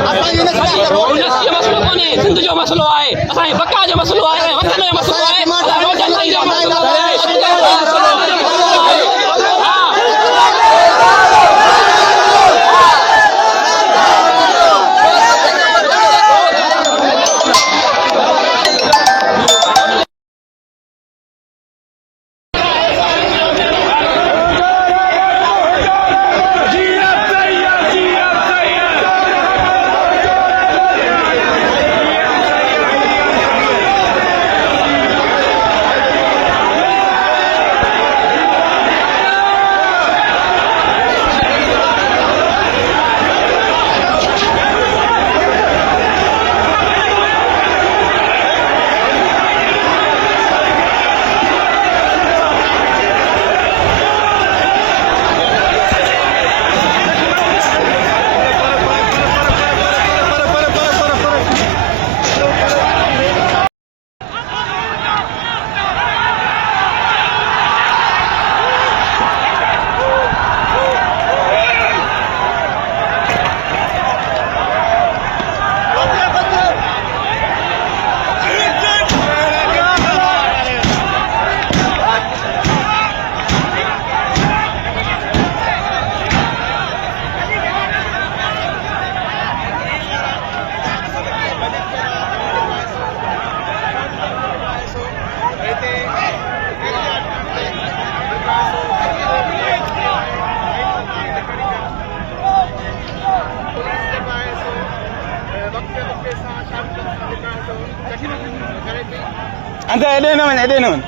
जो मसलो कोन्हे सिंध जो मसलो आहे असांजे बका जो मसलो आहे वतन जो मसलो आहे रोज़ानाई जो मसलो आहे Anda ada nun.